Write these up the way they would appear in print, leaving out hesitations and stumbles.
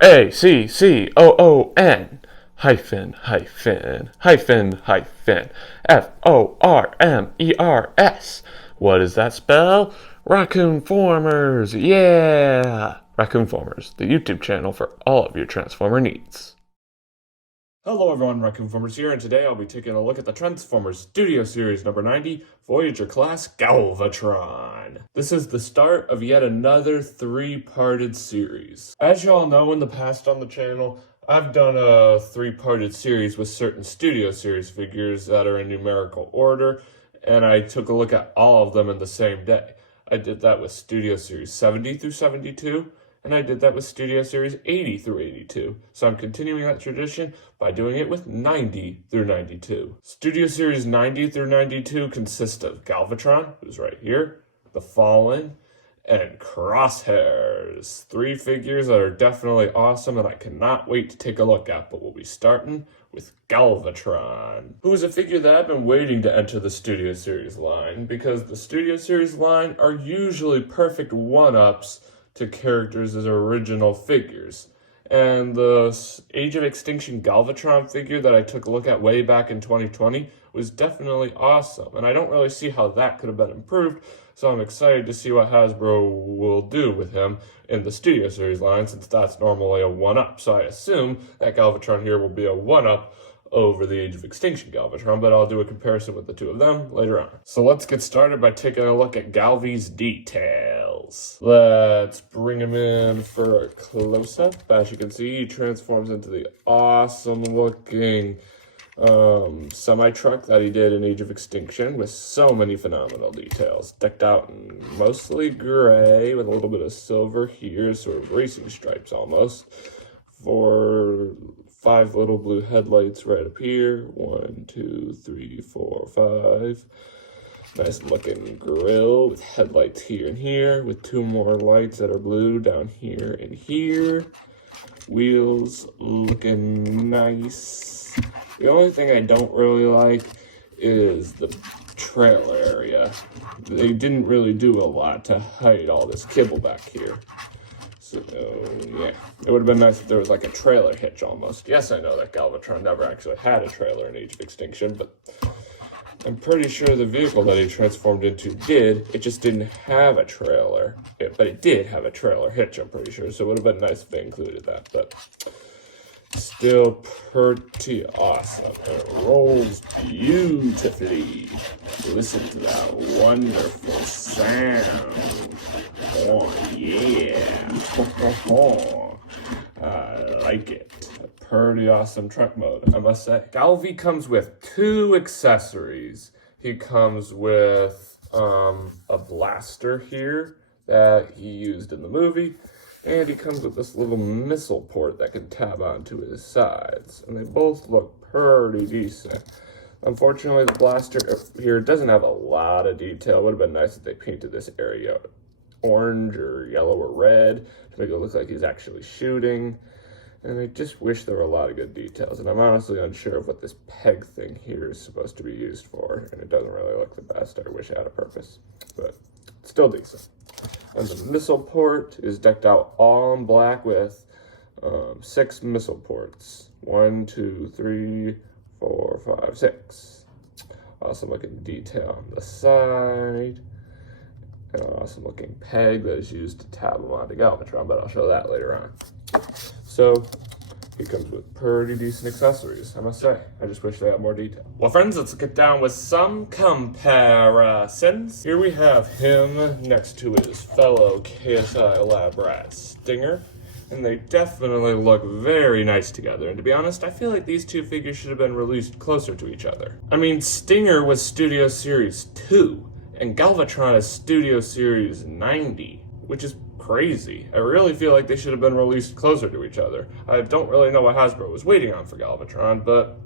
Raccoon hyphen hyphen hyphen hyphen Formers. What does that spell? Raccoon-Formers, yeah! Raccoon-Formers, the YouTube channel for all of your Transformer needs. Hello everyone, Raccoon-Formers here, and today I'll be taking a look at the Transformers Studio Series number 90, Voyager Class Galvatron. This is the start of yet another three-parted series. As you all know, in the past on the channel, I've done a three-parted series with certain Studio Series figures that are in numerical order, and I took a look at all of them in the same day. I did that with Studio Series 70 through 72, and I did that with Studio Series 80 through 82. So I'm continuing that tradition by doing it with 90 through 92. Studio Series 90 through 92 consists of Galvatron, who's right here, The Fallen, and Chrosshairs. Three figures that are definitely awesome and I cannot wait to take a look at, but we'll be starting with Galvatron, who is a figure that I've been waiting to enter the Studio Series line, because the Studio Series line are usually perfect one-ups to characters as original figures. And the Age of Extinction Galvatron figure that I took a look at way back in 2020 was definitely awesome, and I don't really see how that could have been improved, so I'm excited to see what Hasbro will do with him in the Studio Series line, since that's normally a one-up. So I assume that Galvatron here will be a one-up over the Age of Extinction Galvatron, but I'll do a comparison with the two of them later on. So let's get started by taking a look at Galvy's details. Let's bring him in for a close-up. As you can see, he transforms into the awesome-looking semi-truck that he did in Age of Extinction with so many phenomenal details. Decked out in mostly gray with a little bit of silver here, sort of racing stripes almost. 5 little blue headlights right up here. 1, 2, 3, 4, 5. Nice looking grill with headlights here and here, with 2 more lights that are blue down here and here. Wheels looking nice. The only thing I don't really like is the trailer area. They didn't really do a lot to hide all this kibble back here. So, yeah, it would have been nice if there was like a trailer hitch almost. Yes, I know that Galvatron never actually had a trailer in Age of Extinction, but I'm pretty sure the vehicle that he transformed into did. It just didn't have a trailer. But it did have a trailer hitch, I'm pretty sure. So it would have been nice if they included that. But still pretty awesome. It rolls beautifully. Listen to that wonderful sound. Oh, yeah. I like it. A pretty awesome truck mode, I must say. Galvy comes with 2 accessories. He comes with a blaster here that he used in the movie, and he comes with this little missile port that can tab onto his sides, and they both look pretty decent. Unfortunately, the blaster here doesn't have a lot of detail. It would have been nice if they painted this area orange or yellow or red to make it look like he's actually shooting. And I just wish there were a lot of good details. And I'm honestly unsure of what this peg thing here is supposed to be used for. And it doesn't really look the best. I wish it had a purpose. But it's still decent. And the missile port is decked out all in black with 6 missile ports. 1, 2, 3, 4, 5, 6. Awesome looking detail on the side. And an awesome looking peg that is used to tab him onto Galvatron, but I'll show that later on. So, he comes with pretty decent accessories, I must say. I just wish they had more detail. Well, friends, let's get down with some comparisons. Here we have him next to his fellow KSI lab rat Stinger, and they definitely look very nice together. And to be honest, I feel like these 2 figures should have been released closer to each other. I mean, Stinger was Studio Series 2, and Galvatron is Studio Series 90, which is crazy. I really feel like they should have been released closer to each other. I don't really know what Hasbro was waiting on for Galvatron, but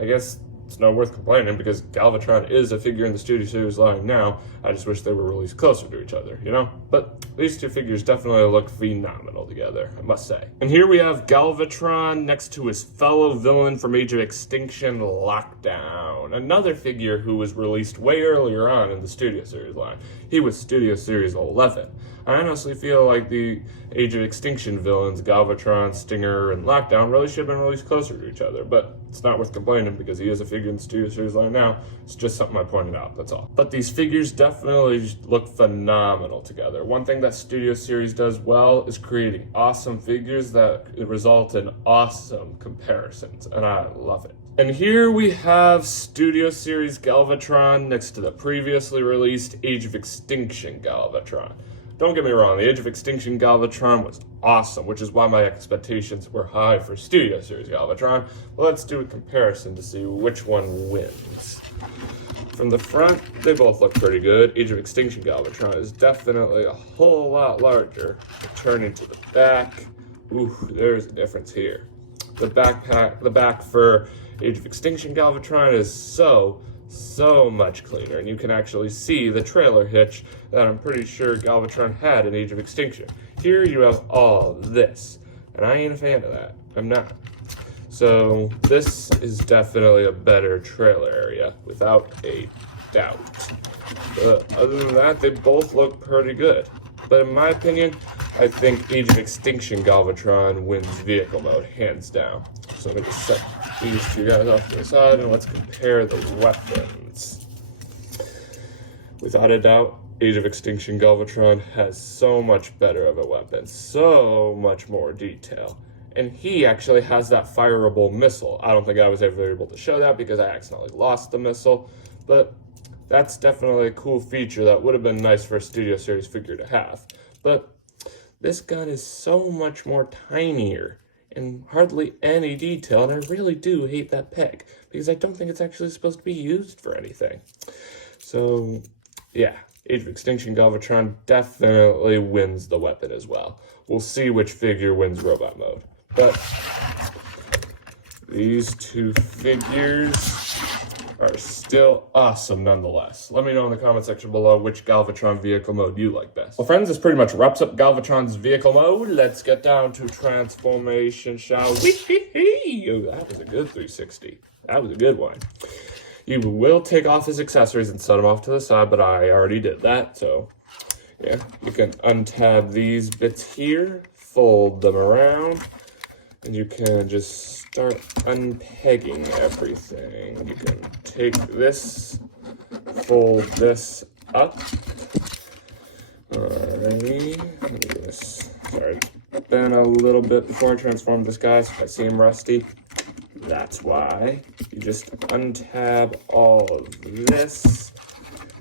I guess it's not worth complaining because Galvatron is a figure in the Studio Series line now. I just wish they were released closer to each other, you know? But these 2 figures definitely look phenomenal together, I must say. And here we have Galvatron next to his fellow villain from Age of Extinction, Lockdown. Galvatron, another figure who was released way earlier on in the Studio Series line. He was Studio Series 11. I honestly feel like the Age of Extinction villains, Galvatron, Stinger, and Lockdown, really should have been released closer to each other, but it's not worth complaining because he is a figure in the Studio Series line now. It's just something I pointed out, that's all. But these figures definitely look phenomenal together. One thing that Studio Series does well is creating awesome figures that result in awesome comparisons, and I love it. And here we have Studio Series Galvatron next to the previously released Age of Extinction Galvatron. Don't get me wrong, the Age of Extinction Galvatron was awesome, which is why my expectations were high for Studio Series Galvatron. But let's do a comparison to see which one wins. From the front, they both look pretty good. Age of Extinction Galvatron is definitely a whole lot larger. Turning to the back, ooh, there's a difference here. The back for Age of Extinction Galvatron is so much cleaner, and you can actually see the trailer hitch that I'm pretty sure Galvatron had in Age of Extinction. Here you have all this, and I ain't a fan of that. I'm not. So this is definitely a better trailer area, without a doubt. Other than that, they both look pretty good. But in my opinion, I think Age of Extinction Galvatron wins vehicle mode, hands down. So I'm going to set these two guys off to the side, and let's compare the weapons. Without a doubt, Age of Extinction Galvatron has so much better of a weapon, so much more detail. And he actually has that fireable missile. I don't think I was ever able to show that because I accidentally lost the missile, but that's definitely a cool feature that would have been nice for a Studio Series figure to have. But this gun is so much more tinier and hardly any detail, and I really do hate that peg because I don't think it's actually supposed to be used for anything. So yeah, Age of Extinction Galvatron definitely wins the weapon as well. We'll see which figure wins robot mode. But these two figures are still awesome nonetheless. Let me know in the comment section below which Galvatron vehicle mode you like best. Well friends, this pretty much wraps up Galvatron's vehicle mode. Let's get down to transformation, shall we? Oh, that was a good 360. That was a good one. You will take off his accessories and set them off to the side, but I already did that, so yeah. You can untab these bits here, fold them around, and you can just start unpegging everything. You can take this, fold this up. Alrighty, let me do this. Sorry, it's been a little bit before I transformed this guy, so if I see him rusty, that's why. You just untab all of this,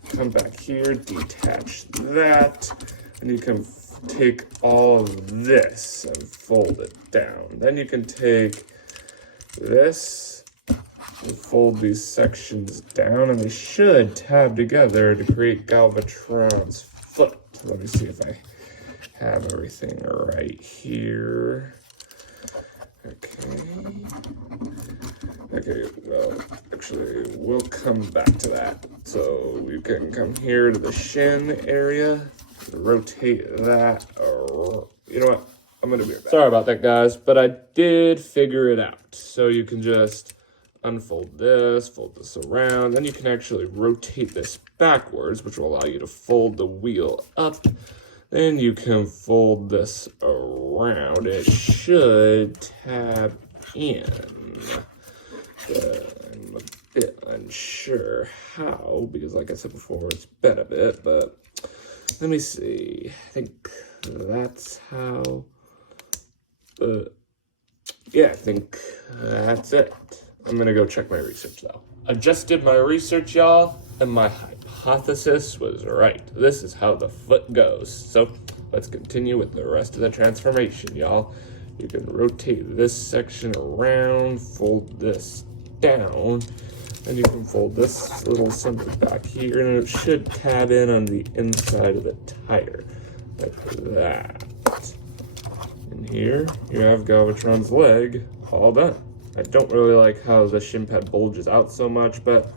come back here, detach that, and you can take all of this and fold it down. Then you can take this and fold these sections down, and they should tab together to create Galvatron's foot. Let me see if I have everything right here. Okay, well, actually, we'll come back to that. So you can come here to the shin area, rotate that. You know what? I'm gonna be right back. Sorry about that, guys, but I did figure it out. So you can just unfold this, fold this around, then you can actually rotate this backwards, which will allow you to fold the wheel up. Then you can fold this around. It should tab in. I'm a bit unsure how, because like I said before, it's been a bit, but let me see. I think that's how. Yeah, I think that's it. I'm gonna go check my research though. I just did my research, y'all, and my hypothesis was right. This is how the foot goes. So let's continue with the rest of the transformation, y'all. You can rotate this section around, fold this down, and you can fold this little something back here, and it should tab in on the inside of the tire, like that. And here, you have Galvatron's leg all done. I don't really like how the shin pad bulges out so much, but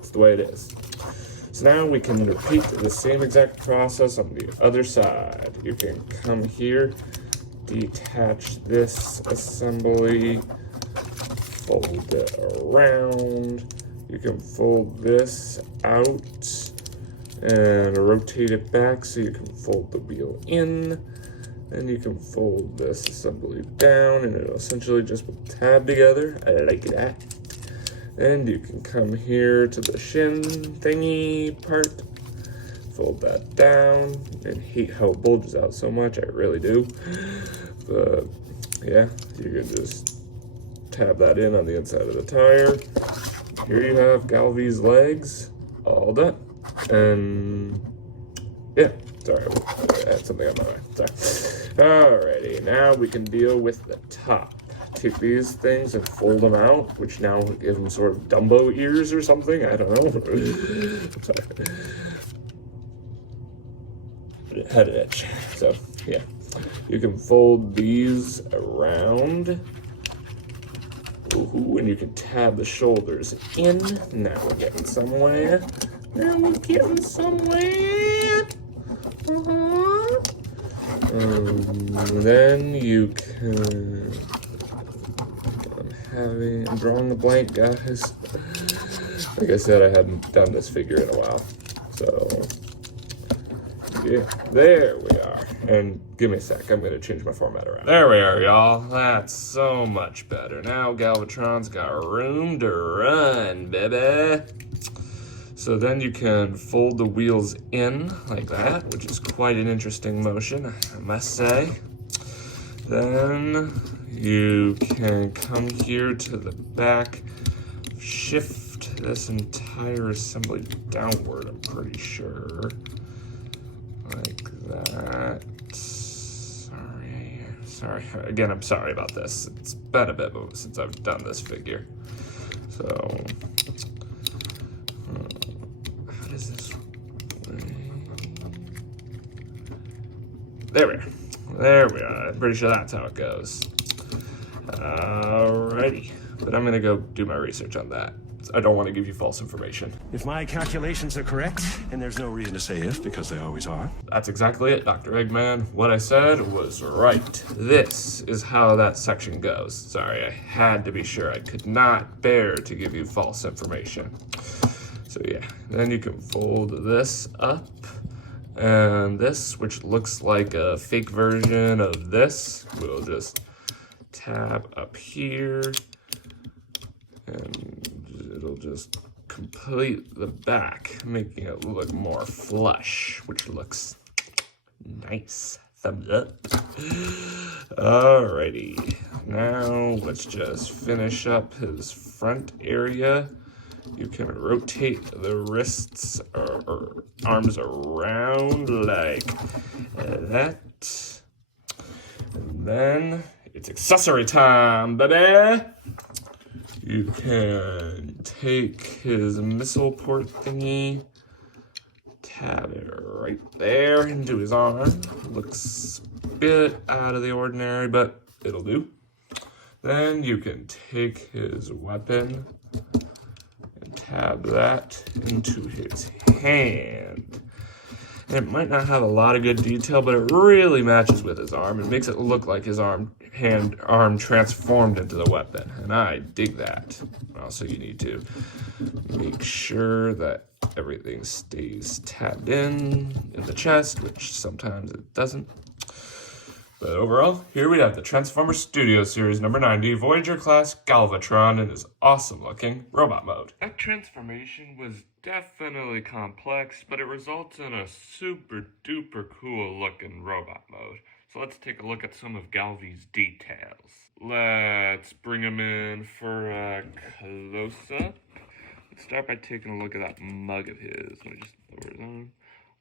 it's the way it is. So now we can repeat the same exact process on the other side. You can come here, detach this assembly, fold it around. You can fold this out and rotate it back so you can fold the wheel in. And you can fold this assembly down and it'll essentially just be tabbed together. I like that. And you can come here to the shin thingy part, fold that down. I hate how it bulges out so much, I really do. But yeah, you can just tab that in on the inside of the tire. Here you have Galvi's legs, all done. And yeah, sorry, I had something on my mind, sorry. Alrighty, now we can deal with the top. Take these things and fold them out, which now will give them sort of Dumbo ears or something, I don't know. Sorry. Head itch, so yeah. You can fold these around. Ooh, and you can tab the shoulders in. Now we're getting somewhere. Now we're getting somewhere. Then you can. I'm drawing a blank, guys. Like I said, I hadn't done this figure in a while. So, yeah, there we are. And give me a sec, I'm gonna change my format around. There we are, y'all. That's so much better. Now Galvatron's got room to run, baby. So then you can fold the wheels in like that, which is quite an interesting motion, I must say. Then you can come here to the back, shift this entire assembly downward, I'm pretty sure. Like that. Sorry. Again, I'm sorry about this. It's been a bit since I've done this figure. So, how does this work? There we are. I'm pretty sure that's how it goes. Alrighty. But I'm gonna go do my research on that. I don't want to give you false information. If my calculations are correct, and there's no reason to say if, because they always are. That's exactly it, Dr. Eggman. What I said was right. This is how that section goes. Sorry, I had to be sure. I could not bear to give you false information. So yeah, then you can fold this up. And this, which looks like a fake version of this, we'll just tab up here. And it'll just complete the back, making it look more flush, which looks nice. Thumbs up. Alrighty, now let's just finish up his front area. You can rotate the wrists or arms around like that. And then it's accessory time, baby! You can take his missile port thingy, tab it right there into his arm. Looks a bit out of the ordinary, but it'll do. Then you can take his weapon and tab that into his hand. And it might not have a lot of good detail, but it really matches with his arm. It makes it look like his arm transformed into the weapon, and I dig that. Also, you need to make sure that everything stays tabbed in the chest, which sometimes it doesn't. But overall, here we have the Transformers Studio Series number 90 Voyager class Galvatron in his awesome looking robot mode. That transformation was definitely complex, but it results in a super duper cool looking robot mode. So let's take a look at some of Galvi's details. Let's bring him in for a close-up. Let's start by taking a look at that mug of his. Let me just lower it on.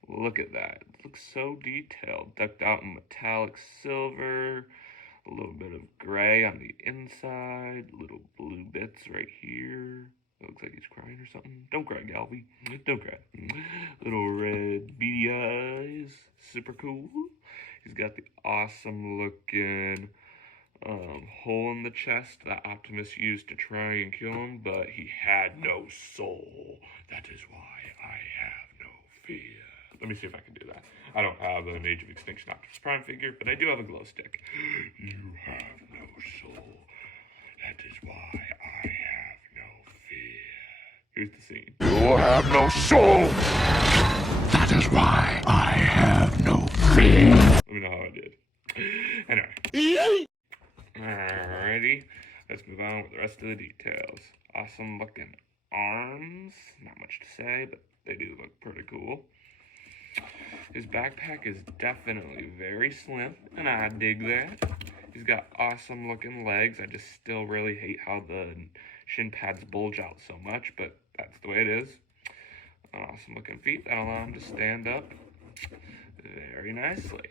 Look at that. It looks so detailed. Decked out in metallic silver. A little bit of gray on the inside. Little blue bits right here. It looks like he's crying or something. Don't cry, Galvi. Don't cry. Little red beady eyes. Super cool. He's got the awesome looking hole in the chest that Optimus used to try and kill him, but he had no soul. That is why I have no fear. Let me see if I can do that. I don't have an Age of Extinction Optimus Prime figure, but I do have a glow stick. You have no soul. That is why I have no fear. Here's have no soul. That is why I have no fear. Let me know how I did. Anyway. Alrighty. Let's move on with the rest of the details. Awesome looking arms. Not much to say, but they do look pretty cool. His backpack is definitely very slim, and I dig that. He's got awesome looking legs. I just still really hate how the shin pads bulge out so much, but that's the way it is. Awesome looking feet that allow him to stand up very nicely.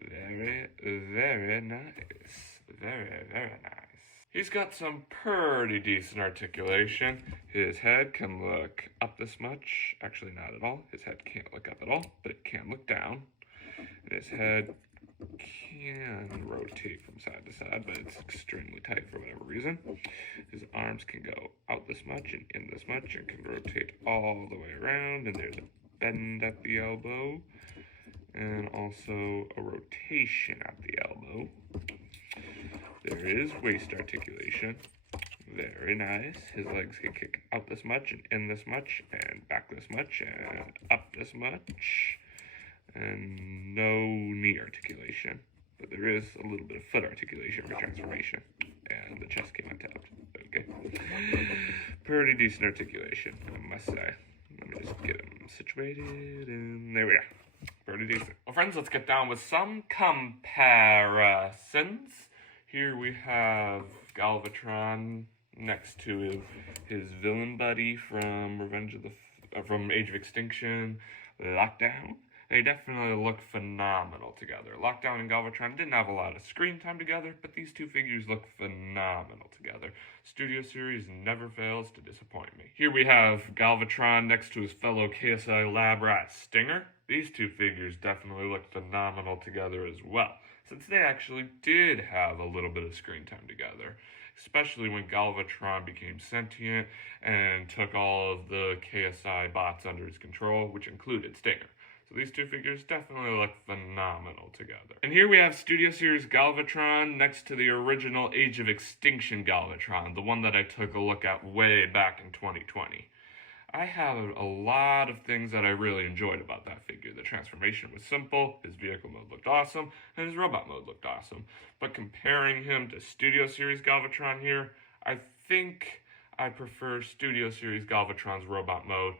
Very, very nice. Very, very nice. He's got some pretty decent articulation. His head can look up this much. Actually, not at all. His head can't look up at all, but it can look down. And his head can rotate from side to side, but it's extremely tight for whatever reason. His arms can go out this much and in this much and can rotate all the way around. And there's a bend at the elbow and also a rotation at the elbow. There is waist articulation. Very nice. His legs can kick out this much and in this much and back this much and up this much. And no knee articulation. But there is a little bit of foot articulation for transformation. And the chest came untapped. Okay. Pretty decent articulation, I must say. Let me just get him situated. And there we are. Pretty decent. Well, friends, let's get down with some comparisons. Here we have Galvatron next to his villain buddy from from Age of Extinction, Lockdown. They definitely look phenomenal together. Lockdown and Galvatron didn't have a lot of screen time together, but these two figures look phenomenal together. Studio Series never fails to disappoint me. Here we have Galvatron next to his fellow KSI lab rat Stinger. These two figures definitely look phenomenal together as well, since they actually did have a little bit of screen time together, especially when Galvatron became sentient and took all of the KSI bots under his control, which included Stinger. So these two figures definitely look phenomenal together. And here we have Studio Series Galvatron next to the original Age of Extinction Galvatron, the one that I took a look at way back in 2020. I have a lot of things that I really enjoyed about that figure. The transformation was simple, his vehicle mode looked awesome, and his robot mode looked awesome. But comparing him to Studio Series Galvatron here, I think I prefer Studio Series Galvatron's robot mode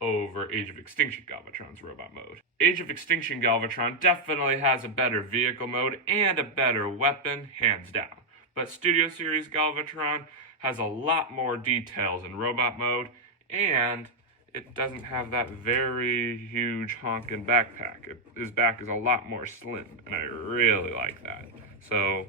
over Age of Extinction Galvatron's robot mode. Age of Extinction Galvatron definitely has a better vehicle mode and a better weapon, hands down. But Studio Series Galvatron has a lot more details in robot mode, and it doesn't have that very huge honking backpack. His back is a lot more slim, and I really like that. So,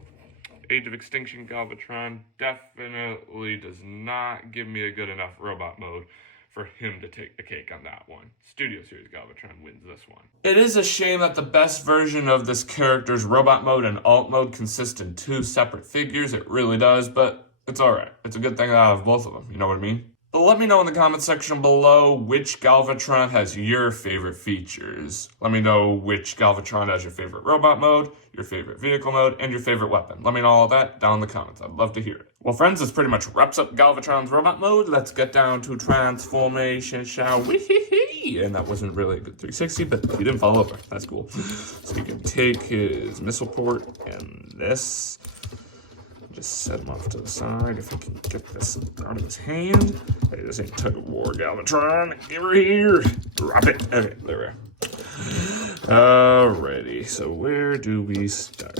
Age of Extinction Galvatron definitely does not give me a good enough robot mode for him to take the cake on that one. Studio Series Galvatron wins this one. It is a shame that the best version of this character's robot mode and alt mode consist in two separate figures. It really does, but it's alright. It's a good thing that I have both of them, you know what I mean? But let me know in the comment section below which Galvatron has your favorite features. Let me know which Galvatron has your favorite robot mode, your favorite vehicle mode, and your favorite weapon. Let me know all that down in the comments. I'd love to hear it. Well, friends, this pretty much wraps up Galvatron's robot mode. Let's get down to transformation, shall we? And that wasn't really a good 360, but he didn't fall over. That's cool. So you can take his missile port and this. Just set him off to the side if he can get this out of his hand. Hey, this ain't tug of war, Galvatron. Give her here. Drop it. Okay, there we are. Alrighty, so where do we start?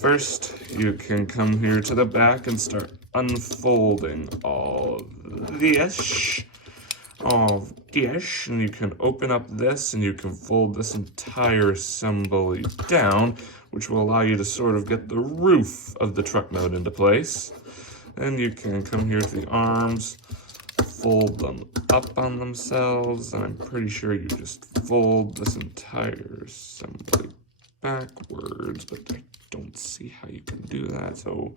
First, you can come here to the back and start unfolding all of this. And you can open up this and you can fold this entire assembly down, which will allow you to sort of get the roof of the truck mode into place. Then you can come here to the arms, fold them up on themselves, and I'm pretty sure you just fold this entire assembly backwards, but I don't see how you can do that, so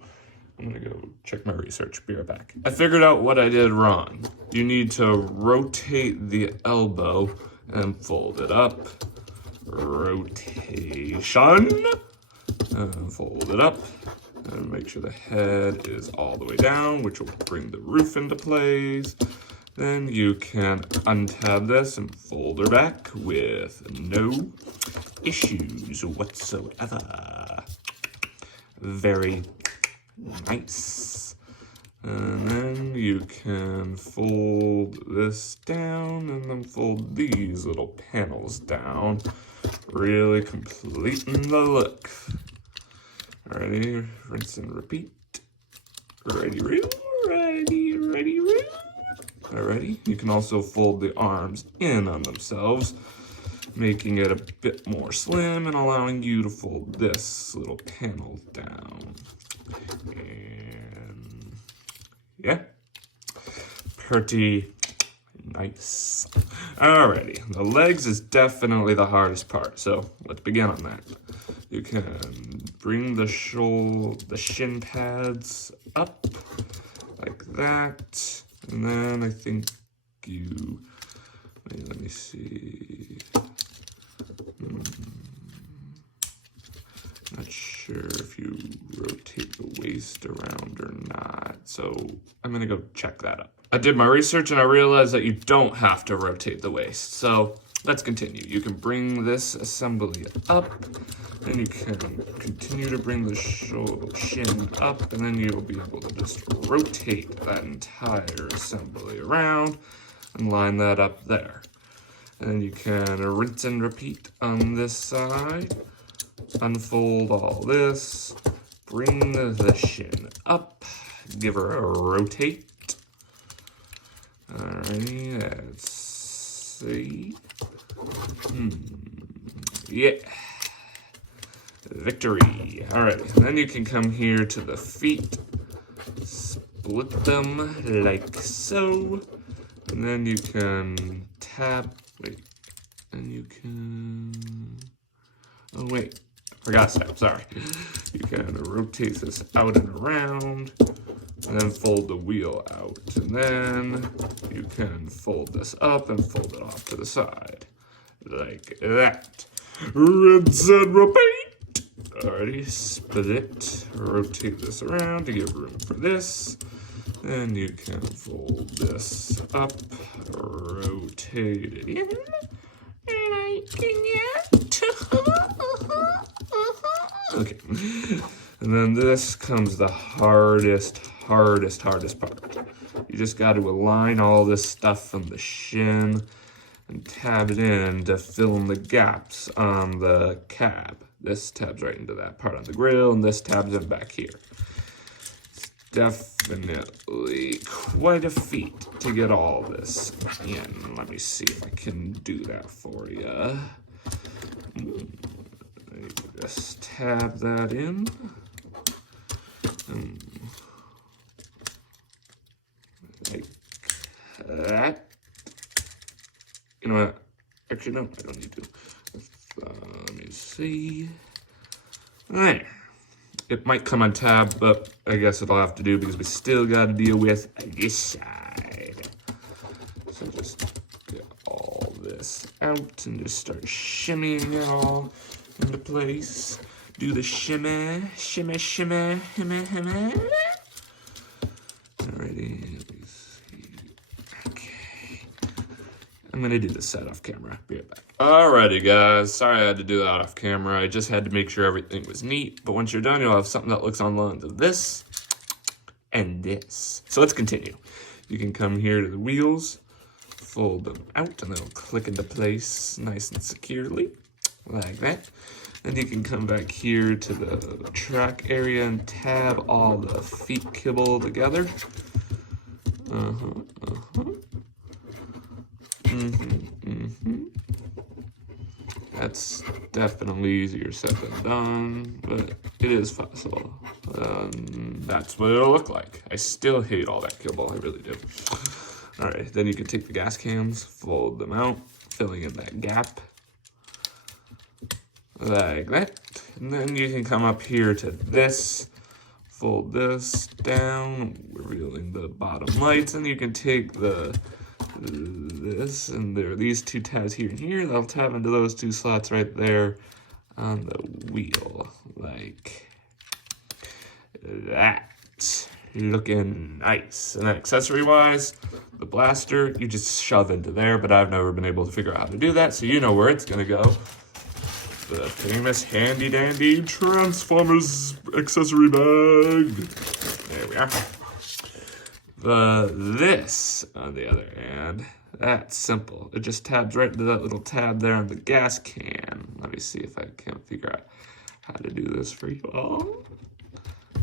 I'm gonna go check my research. Be right back. I figured out what I did wrong. You need to rotate the elbow and fold it up. Rotation. And fold it up. And make sure the head is all the way down, which will bring the roof into place. Then you can untab this and fold her back with no issues whatsoever. Very nice. And then you can fold this down and then fold these little panels down, really completing the look. Alrighty, rinse and repeat. Ready, reel, ready, ready, reel. Alrighty, you can also fold the arms in on themselves, making it a bit more slim and allowing you to fold this little panel down. And yeah, pretty nice. Alrighty, the legs is definitely the hardest part, so let's begin on that. You can bring the shin pads up like that, and then I think you, let me see. Not sure if you rotate the waist around or not, so I'm gonna go check that up. I did my research and I realized that you don't have to rotate the waist, so let's continue. You can bring this assembly up, and you can continue to bring the shin up, and then you'll be able to just rotate that entire assembly around and line that up there. And then you can rinse and repeat on this side. Unfold all this, bring the shin up, give her a rotate. Alrighty, let's see. Yeah. Victory. Alright, and then you can come here to the feet, split them like so, and then you can tap, and you can, oh wait, forgot to tap, sorry. You can rotate this out and around, and then fold the wheel out, and then you can fold this up and fold it off to the side, like that. Rinse and repeat. Alrighty, split, rotate this around to give room for this. Then you can fold this up, rotate it in, okay. And then this comes the hardest part. You just got to align all this stuff from the shin and tab it in to fill in the gaps on the cab. This tabs right into that part on the grill, and this tabs in back here. It's definitely quite a feat to get all this in. Let me see if I can do that for you. Just tab that in. Like that. You know what? Actually, no, I don't need to. Let me see. There. It might come on tab, but I guess it'll have to do because we still got to deal with this side. So just get all this out and just start shimmying it all into place. Do the shimmy, shimmy, shimmy, shimmy, shimmy. Alrighty, let me see. Okay. I'm gonna do this set off camera. Be right back. Alrighty, guys. Sorry I had to do that off camera. I just had to make sure everything was neat. But once you're done, you'll have something that looks on the lines of this and this. So let's continue. You can come here to the wheels, fold them out, and they'll click into place nice and securely, like that. Then you can come back here to the track area and tab all the feet kibble together. That's definitely easier said than done, but it is possible. That's what it'll look like. I still hate all that kibble, I really do. Alright, then you can take the gas cans, fold them out, filling in that gap. Like that. And then you can come up here to this, fold this down, revealing the bottom lights, and you can take this, and there are these two tabs here and here. They'll tab into those two slots right there on the wheel, like that. looking nice. And then accessory-wise, the blaster, you just shove into there, but I've never been able to figure out how to do that, so you know where it's gonna go. The famous handy-dandy Transformers accessory bag. There we are. This, on the other hand, that's simple. It just tabs right into that little tab there on the gas can. Let me see if I can figure out how to do this for you all.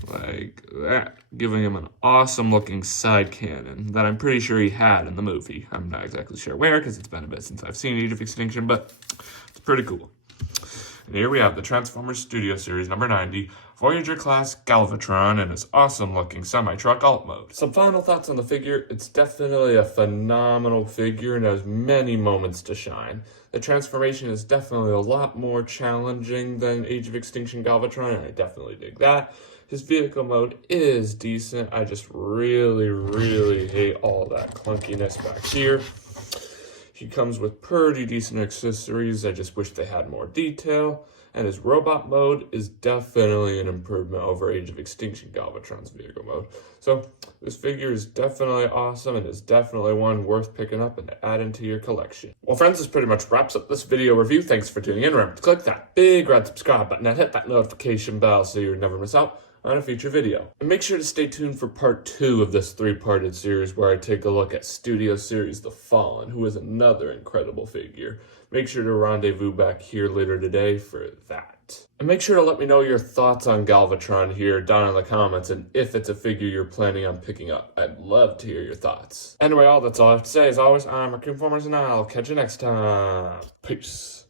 Like that, giving him an awesome looking side cannon that I'm pretty sure he had in the movie. I'm not exactly sure where, because it's been a bit since I've seen Age of Extinction, but it's pretty cool. And here we have the Transformers Studio Series number 90, Voyager class Galvatron and his awesome looking semi-truck alt mode. Some final thoughts on the figure. It's definitely a phenomenal figure and has many moments to shine. The transformation is definitely a lot more challenging than Age of Extinction Galvatron, and I definitely dig that. His vehicle mode is decent. I just really hate all that clunkiness back here. He comes with pretty decent accessories. I just wish they had more detail. And his robot mode is definitely an improvement over Age of Extinction Galvatron's vehicle mode. So this figure is definitely awesome and is definitely one worth picking up and to add into your collection. Well, friends, this pretty much wraps up this video review. Thanks for tuning in. Remember to click that big red subscribe button and hit that notification bell so you never miss out on a future video. And make sure to stay tuned for part 2 of this 3-parted series where I take a look at Studio Series The Fallen, who is another incredible figure. Make sure to rendezvous back here later today for that. And make sure to let me know your thoughts on Galvatron here down in the comments and if it's a figure you're planning on picking up. I'd love to hear your thoughts. Anyway, that's all I have to say. As always, I'm Raccoon-Formers and I'll catch you next time. Peace.